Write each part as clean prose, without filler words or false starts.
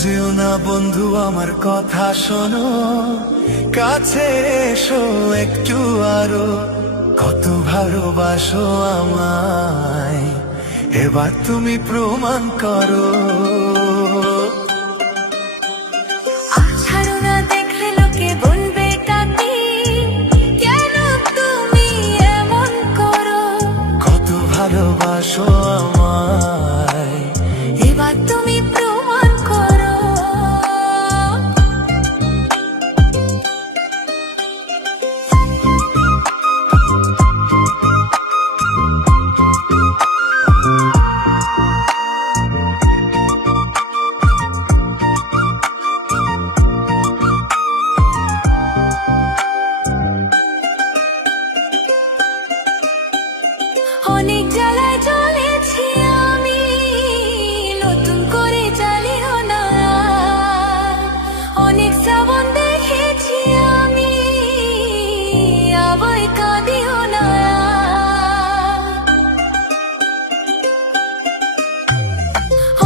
যেও না বন্ধু আমার কথা শোনো, কাছে এসো একটু আরো। কত ভালোবাসো আমায়, এবার তুমি প্রমাণ করো। ছাড়ো না, দেখলে লোকে বলবে কাকি, কেন তুমি এমন করো। কত ভালোবাসো আমায়, এবার তুমি প্রমাণ করো। অনেক জ্বালায় জ্বলেছি আমি, নতুন করে জ্বালিও না। অনেক শ্রাবণ দেখেছি আমি, আবার কাঁদিও না।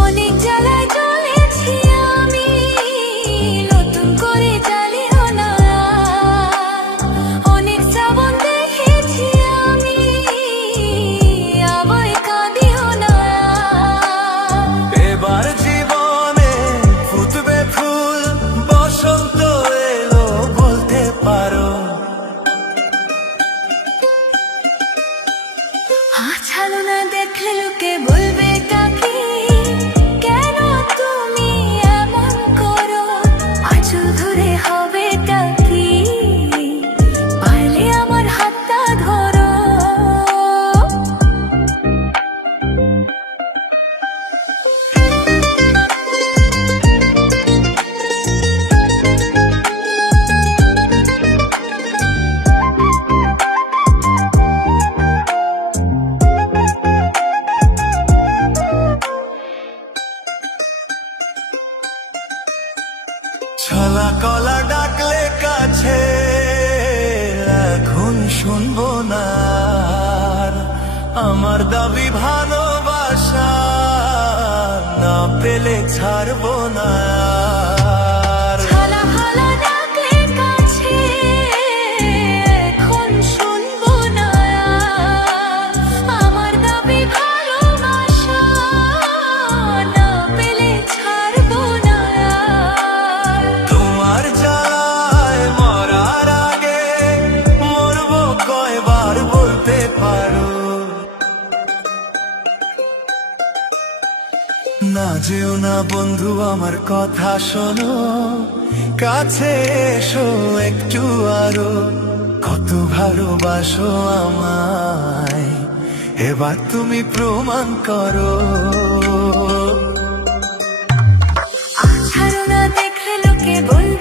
অনেক জ্বালায় জ্বলেছি আমি, নতুন করে জ্বালিও না। অনেক শ্রাবণ দেখেছি আমি, আবার কাঁদিও না। এবার জীবনে ফুটবে ফুল, বসন্ত এলো বলতে পারো। ছাড়ো না, দেখলে লোকে বলবে কাকি, কেন তুমি এমন করো। আঁচল ধরে হবে কাকি, পারলে আমার হাতটা ধরো। ছলা কলা ডাকলে কাছে, এখন শুনবো না আর। আমার দাবি ভালোবাসা, না পেলে ছাড়বো না আর। ছালা হালা ডাকলে কাছে, এখন শুনবো না। আমার দাবি ভালোবাসা, না পেলে ছাড়বো না। তোমার জ্বালায় মরার আগে মরবো কয়বার বলতে পারো। না যেও না বন্ধু আমার কথা শোনো, কাছে এসো একটু আরো। কত ভালোবাসো আমায়, এবার তুমি প্রমাণ করো। ছাড়ো না, দেখলে লোকে বলবে